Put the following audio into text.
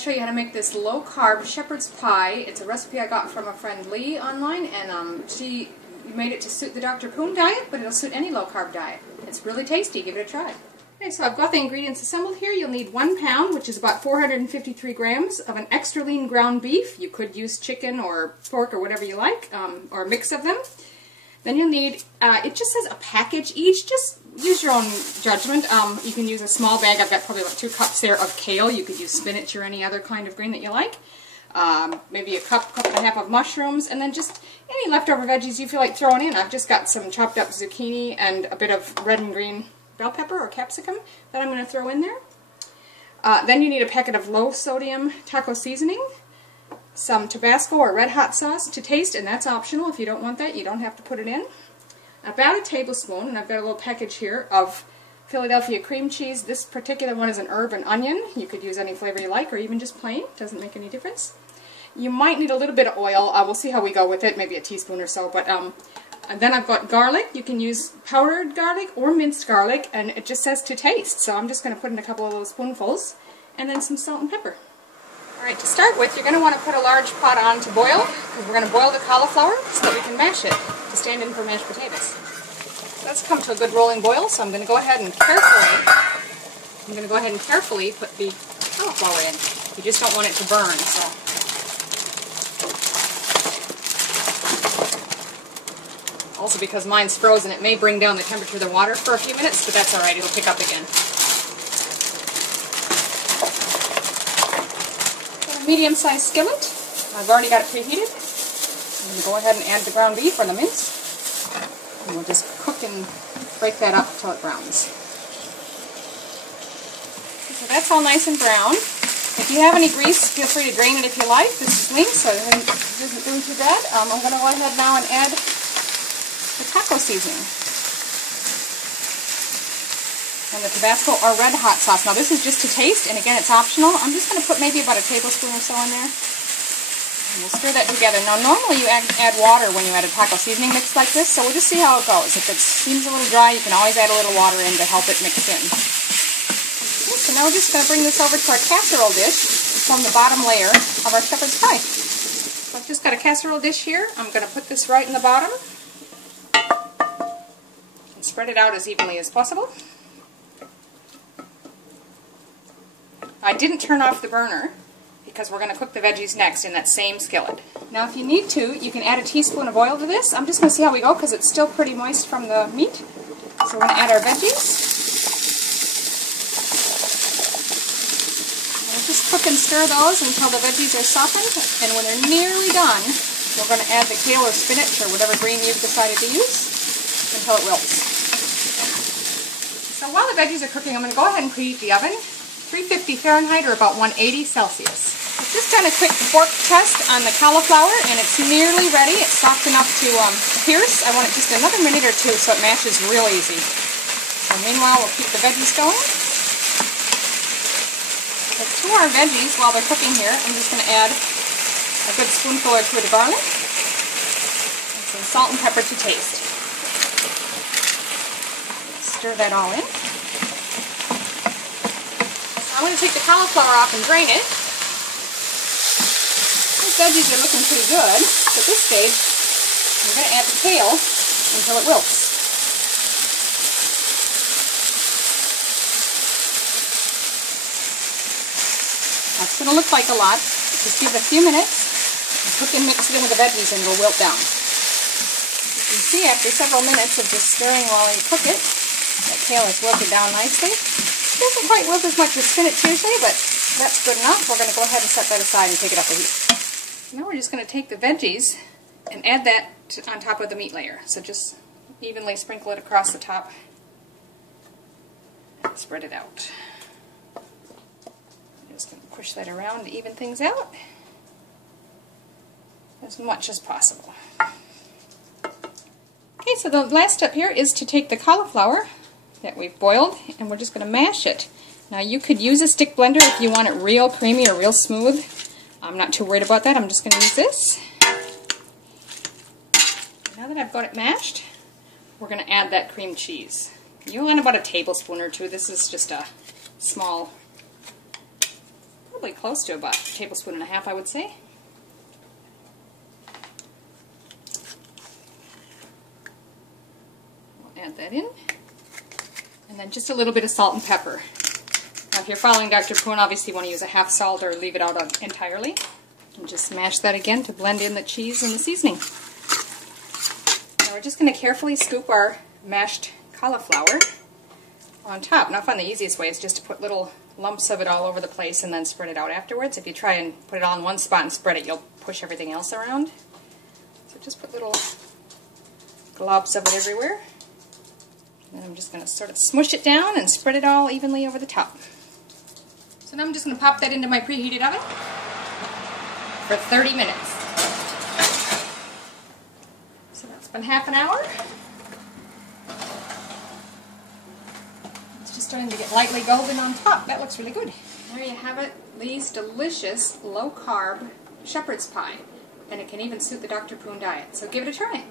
show you how to make this low-carb shepherd's pie. It's a recipe I got from a friend Leigh online, and she made it to suit the Dr. Poon diet, but it'll suit any low-carb diet. It's really tasty. Give it a try. Okay, so I've got the ingredients assembled here. You'll need 1 pound, which is about 453 grams, of an extra lean ground beef. You could use chicken or pork or whatever you like, or a mix of them. Then you'll need, it just says a package each. Just use your own judgment. You can use a small bag. I've got probably about 2 cups there of kale. You could use spinach or any other kind of green that you like. Maybe a cup and a half of mushrooms, and then just any leftover veggies you feel like throwing in. I've just got some chopped up zucchini and a bit of red and green bell pepper or capsicum that I'm going to throw in there. Then you need a packet of low sodium taco seasoning, some Tabasco or red hot sauce to taste, and that's optional. If you don't want that, you don't have to put it in. About a tablespoon, and I've got a little package here of Philadelphia cream cheese. This particular one is an herb and onion. You could use any flavor you like, or even just plain. Doesn't make any difference. You might need a little bit of oil. We'll see how we go with it, maybe a teaspoon or so. But and then I've got garlic. You can use powdered garlic or minced garlic, and it just says to taste. So I'm just going to put in a couple of little spoonfuls, and then some salt and pepper. Alright, to start with, you're going to want to put a large pot on to boil, because we're going to boil the cauliflower so that we can mash it to stand in for mashed potatoes. That's come to a good rolling boil, so I'm going to go ahead and carefully put the cauliflower in. You just don't want it to burn, so. Also, because mine's frozen, it may bring down the temperature of the water for a few minutes, but that's alright, it'll pick up again. Medium-sized skillet. I've already got it preheated. I'm going to go ahead and add the ground beef or the mince. And we'll just cook and break that up until it browns. So that's all nice and brown. If you have any grease, feel free to drain it if you like. This is lean, so it isn't doing too bad. I'm going to go ahead now and add the taco seasoning. And the Tabasco or red hot sauce. Now this is just to taste, and again it's optional. I'm just going to put maybe about a tablespoon or so in there. And we'll stir that together. Now normally you add water when you add a taco seasoning mix like this, so we'll just see how it goes. If it seems a little dry, you can always add a little water in to help it mix in. Okay, so now we're just going to bring this over to our casserole dish to form the bottom layer of our shepherd's pie. So I've just got a casserole dish here. I'm going to put this right in the bottom and spread it out as evenly as possible. I didn't turn off the burner because we're going to cook the veggies next in that same skillet. Now if you need to, you can add a teaspoon of oil to this. I'm just going to see how we go because it's still pretty moist from the meat. So we're going to add our veggies. We'll just cook and stir those until the veggies are softened, and when they're nearly done, we're going to add the kale or spinach or whatever green you've decided to use until it wilts. So while the veggies are cooking, I'm going to go ahead and preheat the oven. 350 Fahrenheit or about 180 Celsius. I've just done a quick fork test on the cauliflower, and it's nearly ready. It's soft enough to pierce. I want it just another minute or two so it mashes real easy. So meanwhile, we'll keep the veggies going. So to our veggies, while they're cooking here, I'm just going to add a good spoonful or two of the garlic and some salt and pepper to taste. Stir that all in. I'm going to take the cauliflower off and drain it. These veggies are looking pretty good. So at this stage, I'm going to add the kale until it wilts. That's going to look like a lot. Just give it a few minutes and cook and mix it in with the veggies and it'll wilt down. You can see after several minutes of just stirring while you cook it, that kale is wilted down nicely. It doesn't quite wilt as much as spinach usually, but that's good enough. We're going to go ahead and set that aside and take it up a heat. Now we're just going to take the veggies and add that on top of the meat layer. So just evenly sprinkle it across the top and spread it out. I'm just going to push that around to even things out as much as possible. Okay, so the last step here is to take the cauliflower that we've boiled, and we're just going to mash it. Now you could use a stick blender if you want it real creamy or real smooth. I'm not too worried about that. I'm just going to use this. Now that I've got it mashed, we're going to add that cream cheese. You'll add about a tablespoon or two. This is just a small probably close to about a tablespoon and a half, I would say. We'll add that in. And then just a little bit of salt and pepper. Now if you're following Dr. Poon, obviously you want to use a half salt or leave it out entirely. And just mash that again to blend in the cheese and the seasoning. Now we're just going to carefully scoop our mashed cauliflower on top. Now I find the easiest way is just to put little lumps of it all over the place and then spread it out afterwards. If you try and put it all in one spot and spread it, you'll push everything else around. So just put little globs of it everywhere. And then I'm just going to sort of smush it down and spread it all evenly over the top. So now I'm just going to pop that into my preheated oven for 30 minutes. So that's been half an hour. It's just starting to get lightly golden on top. That looks really good. There you have it, Leigh's delicious low-carb shepherd's pie. And it can even suit the Dr. Poon diet. So give it a try.